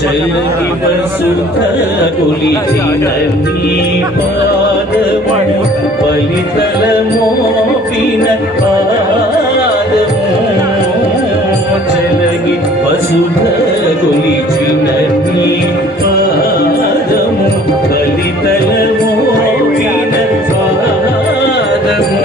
చల్లటి వసుధ కొలిచిన నీ పాదము బలితల మోపిన పాదము చల్లటి వసుధ కొలిచిన నీ పాదము బలితల మోపిన పాదము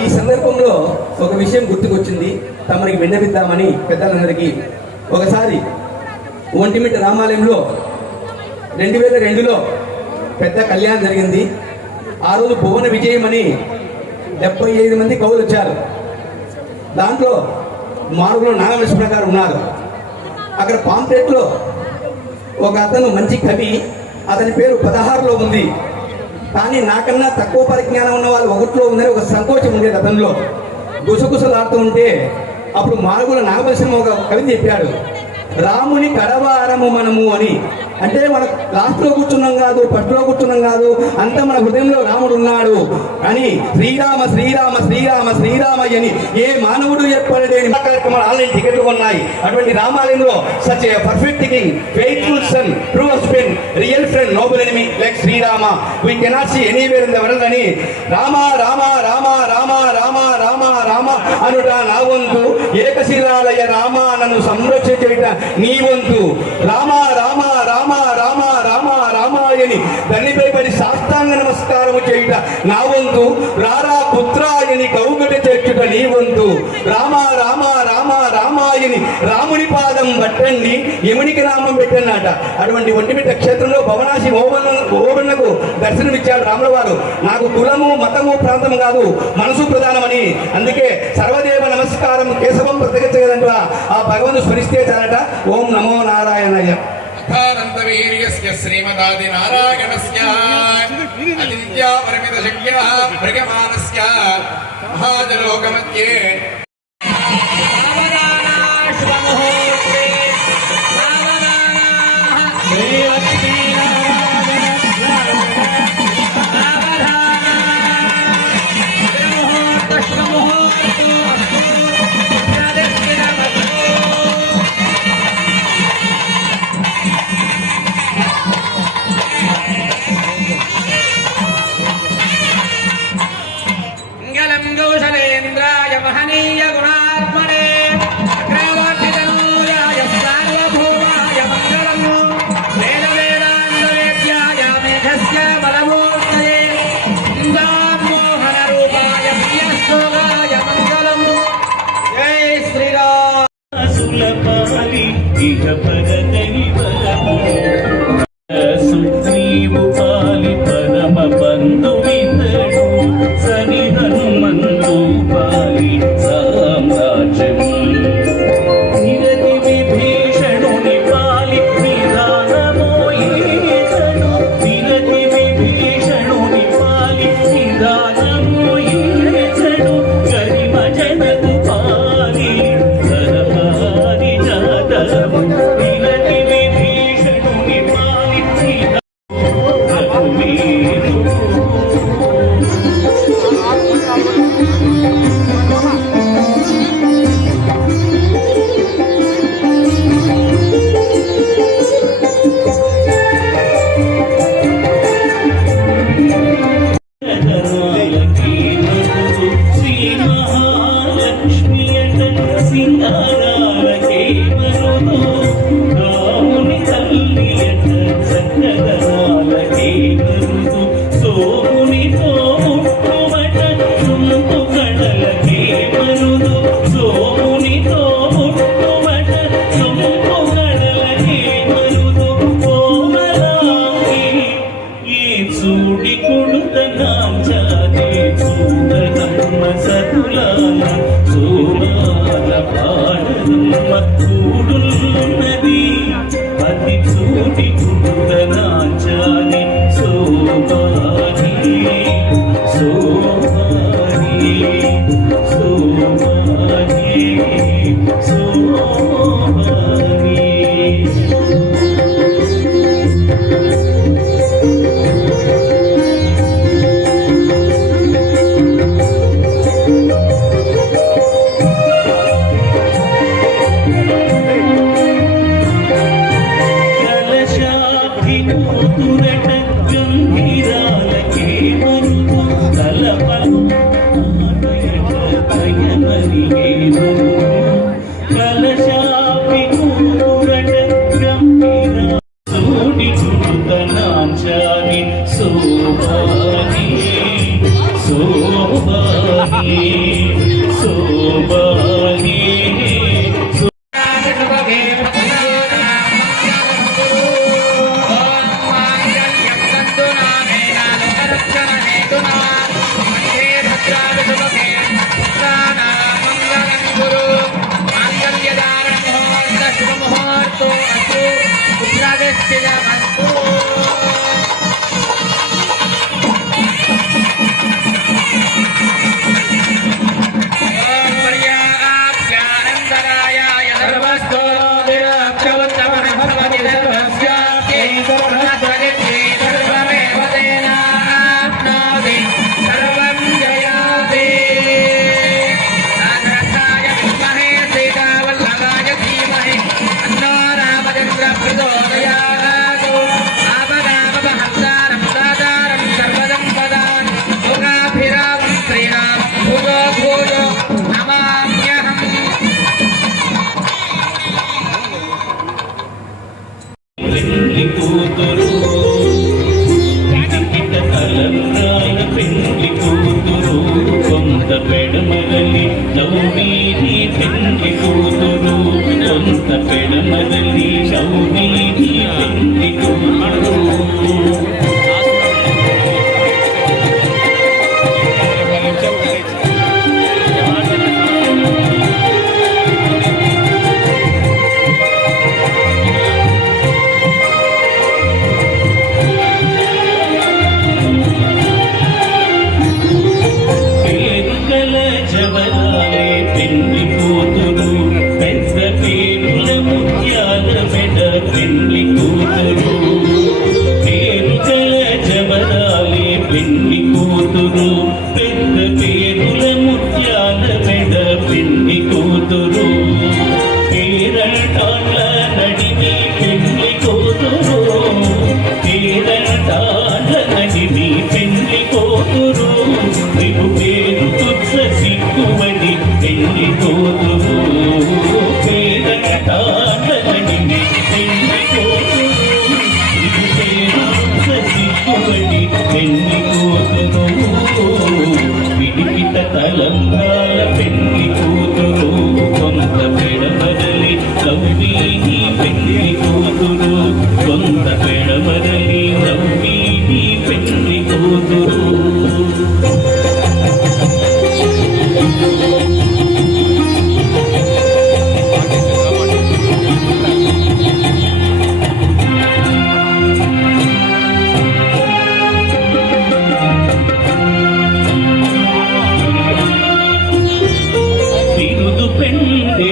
ఈ సందర్భంలో ఒక విషయం గుర్తుకొచ్చింది, తమరికి విన్నవిద్దామని పెద్దలందరికీ. ఒకసారి ఒంటిమిట్ట రామాలయంలో 2002లో పెద్ద కళ్యాణం జరిగింది. ఆ రోజు భువన విజయం అని 75 మంది కవులు వచ్చారు. దాంట్లో మారుగులో నాగలక్ష్మణ గారు ఉన్నారు. అక్కడ పాంప్లెట్లో ఒక అతను మంచి కవి, అతని పేరు 16లో ఉంది. కానీ నాకన్నా తక్కువ పరిజ్ఞానం ఉన్న వాళ్ళు 1లో ఉందని ఒక సంకోచం ఉండేది అతనిలో. గుసగుసలాడుతూ ఉంటే అప్పుడు మారుగుల నాగలక్ష్మణ ఒక కవి చెప్పాడు, రాముని కడవారము మనము అని. అంటే మన లాస్ట్లో కూర్చున్నాం కాదు, ఫస్ట్లో కూర్చున్నాం కాదు, అంతా మన హృదయంలో రాముడు ఉన్నాడు అని. శ్రీరామ శ్రీరామ శ్రీరామ శ్రీరామయ్యని ఏ మానవుడు చెప్పలేని కార్యక్రమాలు ఆన్లైన్ టికెట్లు ఉన్నాయి. అటువంటి రామాలయంలో such a perfect king, faithful son, true husband, real friend, noble enemy like Srirama we cannot see anywhere in the world అని రామ రామ రామ రామ రామ రామ రామ అనుట నా వంతు, ఏకశిలాలయ రామ నన్ను సంరక్షించేట నీ వంతు. రామ రామ రామ రామ రామ రామాయని దండిపై పడి సాష్టాంగ నమస్కారము చేయుట నా వంతు, రారా పుత్రాయని కౌగట చేర్చుట నీ వంతు. రామ రామ రామ రామాయని రాముని పాదం పట్టండి, యమునికి నామం పెట్టన్నట. అటువంటి ఒంటిమిట్ట క్షేత్రంలో భవనాశి ఓబన్నకు దర్శనమిచ్చాడు రాముల వారు. నాకు కులము మతము ప్రాంతము కాదు, మనసు ప్రధానమని. అందుకే సర్వదేవ నమస్కారం కేశవం ప్రత్యేకించగలంట. ఆ భగవంతుడు స్మరిస్తే చాలట. ఓం నమో నారాయణయ్య. वीर्यस्य श्रीमदादि नारायणस्य अदित्या परमित शक्यः भृगमानस्य महाजलोकमध्ये महनीय ఇహ పరదైవము సుగ్రీవు పాలి పరమ బంధువితడు సరి హనుమంతు పాలి సామ్రాజ్యము నిరతి విభీషణుని పాలి నిదానమోయేతడు నిరతి విభీషణుని పాలి నిదానమోయేతడు గరిమ జనకు పాలి సరపారి జాతము నిరతి విభీషణుని పాలి రఘువీరు శ్రీ మహాలక్ష్మి సింగారాలకే మరుదు రాముని తల్లి చక్కదనాలకే మరుదు సోమునితో ముట్టుమట చుంపు కళలకే మరుదు సోమునితో ముట్టుమట చుంపు కళలకే మరుదు కోమలాంగి ఈ చూడి కొడుతనాం జాతే చూడనమ్మ సతులాల సోమాల పాడ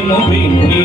నిన్ను పెండి